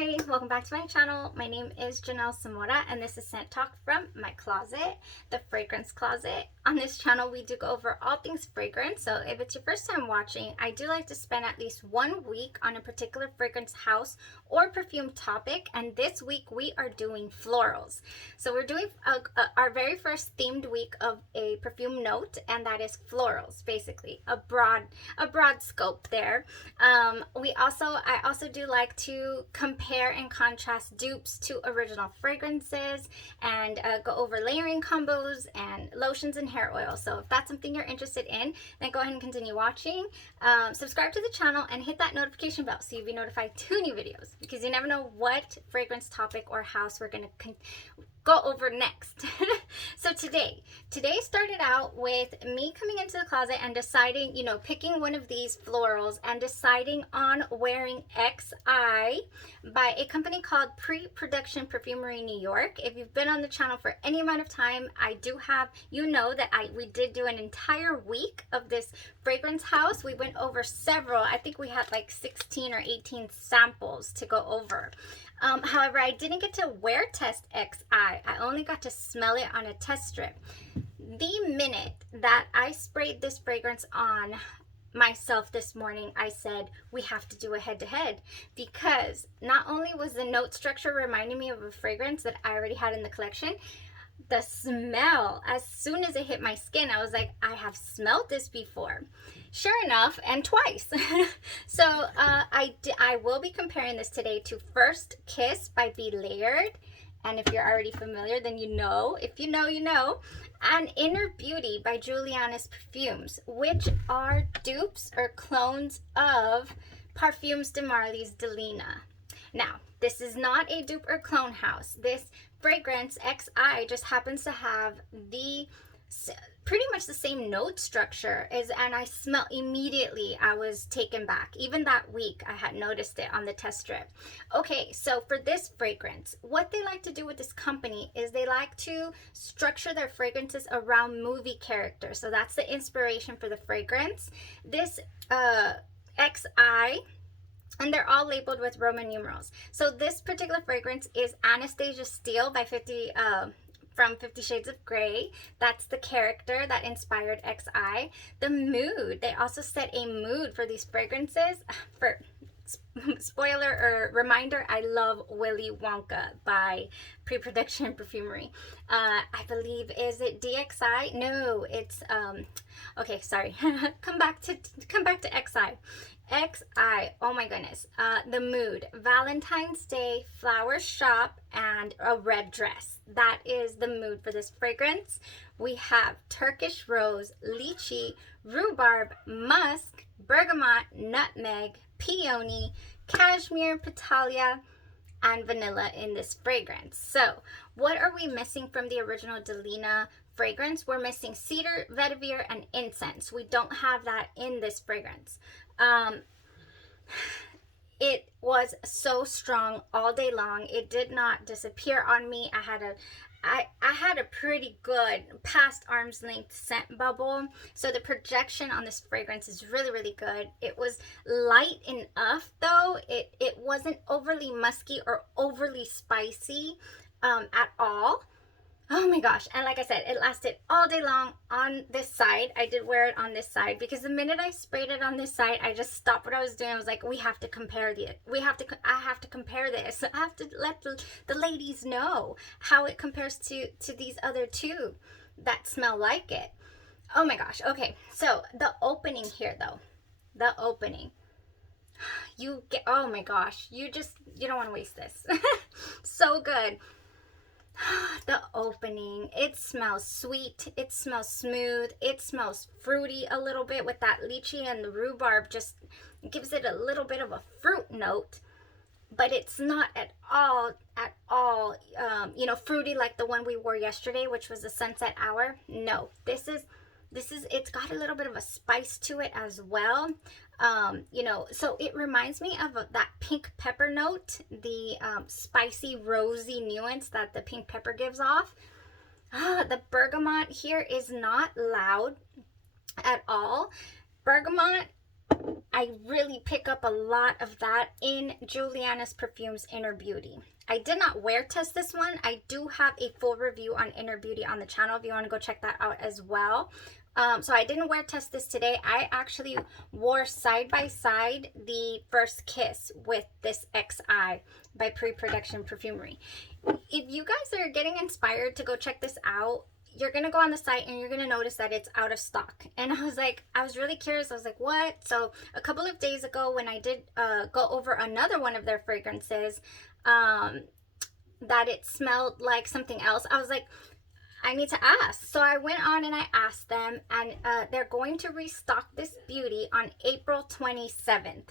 Hi, welcome back to my channel. My name is Janelle Zamora and this is Scent Talk from my closet, the fragrance closet. On this channel, we do go over all things fragrance. So if it's your first time watching, I do like to spend at least 1 week on a particular fragrance house or perfume topic. And this week we are doing florals. So we're doing our very first themed week of a perfume note, and that is florals, basically a broad scope there. I also do like to compare and contrast dupes to original fragrances and go over layering combos and lotions and hair oil. So if that's something you're interested in, then go ahead and continue watching. Subscribe to the channel and hit that notification bell so you'll be notified to new videos, because you never know what fragrance topic or house we're going to go over next. So today started out with me coming into the closet and deciding, picking one of these florals and deciding on wearing XI by a company called PREPRODUCTION Perfumery New York. If you've been on the channel for any amount of time, I do have, we did do an entire week of this fragrance house. We went over several, I think we had like 16 or 18 samples to go over. However, I didn't get to wear test XI. I only got to smell it on a test strip. The minute that I sprayed this fragrance on myself this morning, I said, we have to do a head-to-head, because not only was the note structure reminding me of a fragrance that I already had in the collection, the smell, as soon as it hit my skin, I was like, I have smelled this before. Sure enough, and twice. So I will be comparing this today to First Kiss by Be Layered. And if you're already familiar, then you know. If you know, you know. And Inner Beauty by Julianna's Perfumes, which are dupes or clones of Parfums de Marly Delina. Now, this is not a dupe or clone house. This fragrance XI just happens to have pretty much the same note structure and I smell immediately. I was taken back. Even that week I had noticed it on the test strip. Okay, so for this fragrance, what they like to do with this company is they like to structure their fragrances around movie characters. So that's the inspiration for the fragrance. This XI, and they're all labeled with Roman numerals. So this particular fragrance is Anastasia Steele by from 50 Shades of Grey. That's the character that inspired XI. The mood, they also set a mood for these fragrances. For spoiler or reminder, I love Willy Wonka by PREPRODUCTION Perfumery. I believe, is it DXI? No, it's okay, sorry. come back to XI. XI, oh my goodness. The mood, Valentine's Day, Floral Shop, and a red dress. That is the mood for this fragrance. We have Turkish rose, lychee, rhubarb, musk, bergamot, nutmeg, peony, cashmere, petalia, and vanilla in this fragrance. So what are we missing from the original Delina fragrance? We're missing cedar, vetiver, and incense. We don't have that in this fragrance. It was so strong all day long. It did not disappear on me. I had a pretty good past arm's length scent bubble. So the projection on this fragrance is really, really good. It was light enough though. It wasn't overly musky or overly spicy at all. Oh my gosh. And like I said, it lasted all day long on this side. I did wear it on this side because the minute I sprayed it on this side, I just stopped what I was doing. I was like, we have to compare I have to compare this. I have to let the ladies know how it compares to these other two that smell like it. Oh my gosh. Okay. So the opening here though, the opening, oh my gosh, you don't want to waste this. So good. The opening, it smells sweet, it smells smooth, it smells fruity a little bit with that lychee, and the rhubarb just gives it a little bit of a fruit note, but it's not at all fruity like the one we wore yesterday, which was the Sunset Hour. No, this is it's got a little bit of a spice to it as well. So it reminds me of that pink pepper note, the spicy rosy nuance that the pink pepper gives off. The bergamot here is not loud at all. Bergamot I really pick up a lot of that in Juliana's Perfumes Inner Beauty. I did not wear test this one. I do have a full review on Inner Beauty on the channel if you want to go check that out as well. So I didn't wear test this today. I actually wore side by side the First Kiss with this XI by Pre-Production Perfumery. If you guys are getting inspired to go check this out, you're gonna go on the site and you're gonna notice that it's out of stock. And I was really curious. I was like, what? So a couple of days ago when I did go over another one of their fragrances, that it smelled like something else, I was like, I need to ask. So I went on and I asked them, and they're going to restock this beauty on April 27th.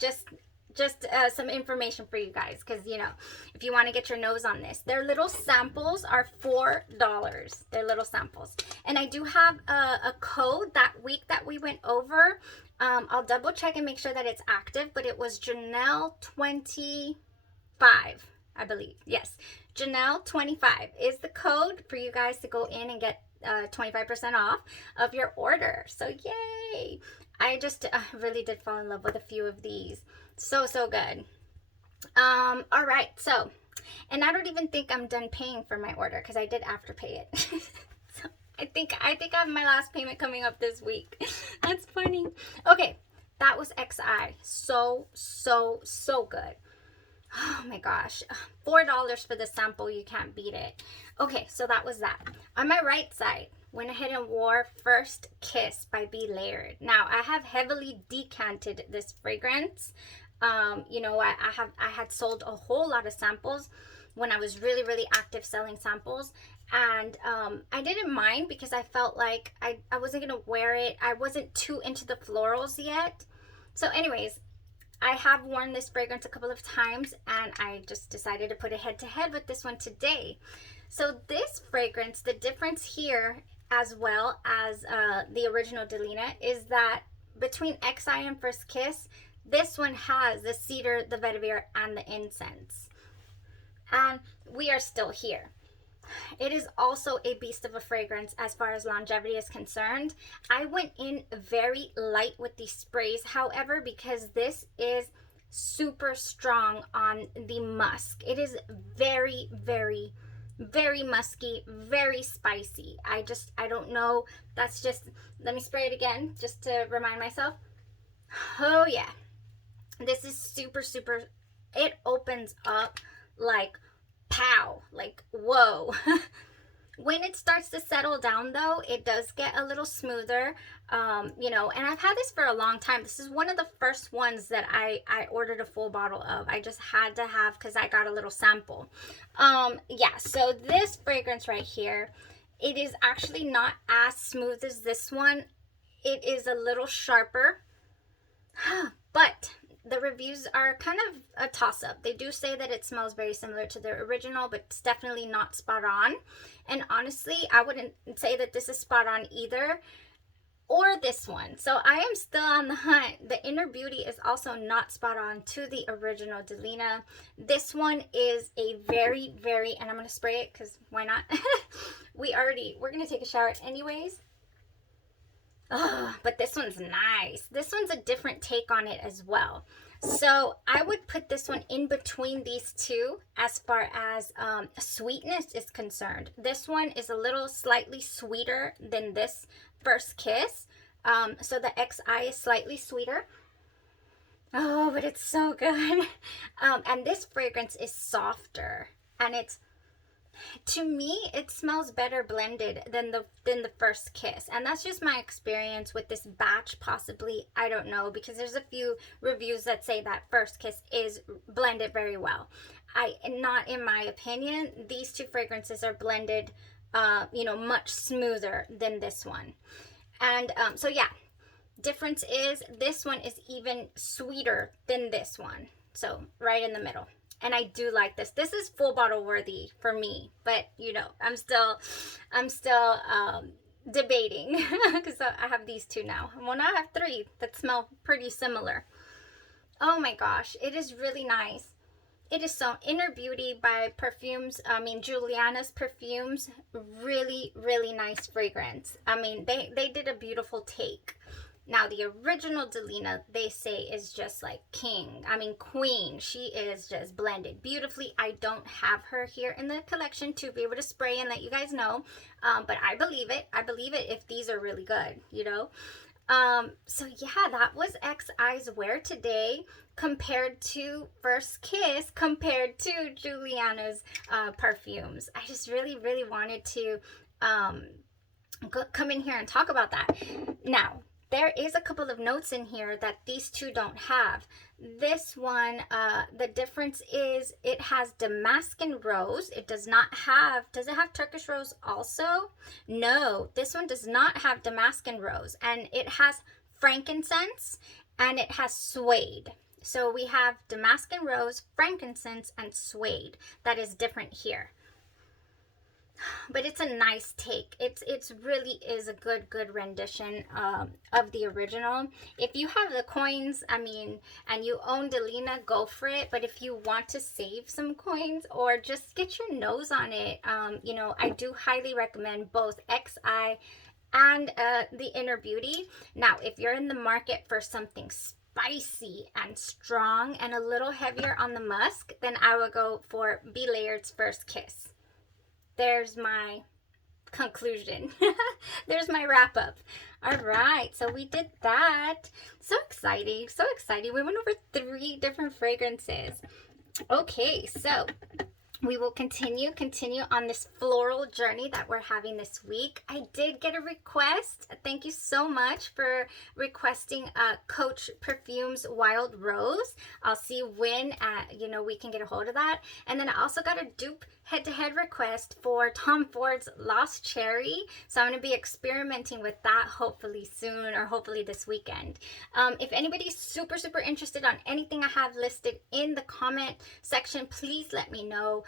Just some information for you guys, because, you know, if you want to get your nose on this, their little samples are $4. They're little samples. And I do have a code that week that we went over. I'll double check and make sure that it's active, but it was Janelle 25, I believe. Yes, Janelle 25 is the code for you guys to go in and get 25% off of your order. So yay! I just really did fall in love with a few of these. So good. All right, so, and I don't even think I'm done paying for my order because I did afterpay it. So I think I have my last payment coming up this week. That's funny. Okay, that was XI. So good. Oh my gosh, $4 for the sample. You can't beat it. Okay, so that was that. On my right side, went ahead and wore First Kiss by Be Layered. Now, I have heavily decanted this fragrance. You know, I had sold a whole lot of samples when I was really active selling samples. And I didn't mind because I felt like I wasn't going to wear it. I wasn't too into the florals yet. So anyways, I have worn this fragrance a couple of times, and I just decided to put it head to head with this one today. So this fragrance, the difference here, as well as the original Delina, is that between XI and First Kiss, this one has the cedar, the vetiver, and the incense. And we are still here. It is also a beast of a fragrance as far as longevity is concerned. I went in very light with these sprays, however, because this is super strong on the musk. It is very musky, very spicy. I don't know. That's just, let me spray it again just to remind myself. Oh yeah. This is super, it opens up like pow, like whoa. When it starts to settle down though, it does get a little smoother, you know, and I've had this for a long time. This is one of the first ones that I ordered a full bottle of. I just had to have, because I got a little sample. Yeah, so this fragrance right here, it is actually not as smooth as this one. It is a little sharper, but the reviews are kind of a toss-up. They do say that it smells very similar to the original, but it's definitely not spot on. And honestly, I wouldn't say that this is spot on either, or this one. So I am still on the hunt. The Inner Beauty is also not spot on to the original Delina. This one is a very, and I'm going to spray it because why not? We're going to take a shower anyways. Oh, but this one's nice. This one's a different take on it as well. So I would put this one in between these two as far as sweetness is concerned. This one is a little slightly sweeter than this First Kiss. So the XI is slightly sweeter. Oh, but it's so good. And this fragrance is softer, and it's, to me, it smells better blended than the First Kiss. And that's just my experience with this batch, possibly. I don't know, because there's a few reviews that say that First Kiss is blended very well. Not in my opinion. These two fragrances are blended, you know, much smoother than this one. And so yeah, difference is this one is even sweeter than this one. So right in the middle. And I do like this. This is full bottle worthy for me, but you know, I'm still debating because I have these two now. Well, now I have three that smell pretty similar. Oh my gosh, it is really nice. It is so Inner Beauty by Juliana's Perfumes. Really nice fragrance. I mean, they did a beautiful take. Now, the original Delina, they say, is just like king. I mean, queen. She is just blended beautifully. I don't have her here in the collection to be able to spray and let you guys know. But I believe it. I believe it if these are really good, you know? So yeah, that was XI's wear today compared to First Kiss, compared to Julianna's perfumes. I just really, really wanted to come in here and talk about that. Now, there is a couple of notes in here that these two don't have. This one, the difference is it has Damascus rose. It does not have, does it have Turkish rose also? No, this one does not have Damascus rose. And it has frankincense and it has suede. So we have Damascus rose, frankincense, and suede. That is different here. But it's a nice take. It's really is a good rendition of the original. If you have the coins, I mean, and you own Delina, go for it. But if you want to save some coins or just get your nose on it, you know, I do highly recommend both XI and the Inner Beauty. Now, if you're in the market for something spicy and strong and a little heavier on the musk, then I would go for Be Laird's First Kiss. There's my conclusion. There's my wrap up. All right, so we did that. So exciting, so exciting. We went over 3 different fragrances. Okay, so we will continue on this floral journey that we're having this week. I did get a request. Thank you so much for requesting Coach Perfume's Wild Rose. I'll see when you know, we can get a hold of that. And then I also got a dupe head-to-head request for Tom Ford's Lost Cherry. So I'm going to be experimenting with that hopefully soon, or hopefully this weekend. If anybody's super interested on anything I have listed in the comment section, please let me know.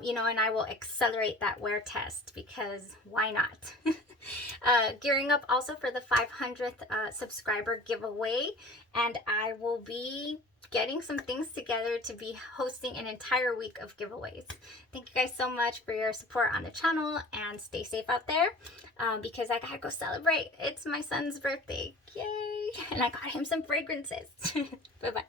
You know, and I will accelerate that wear test, because why not? Gearing up also for the 500th subscriber giveaway, and I will be getting some things together to be hosting an entire week of giveaways. Thank you guys so much for your support on the channel, and stay safe out there, because I gotta go celebrate. It's my son's birthday. Yay! And I got him some fragrances. Bye-bye.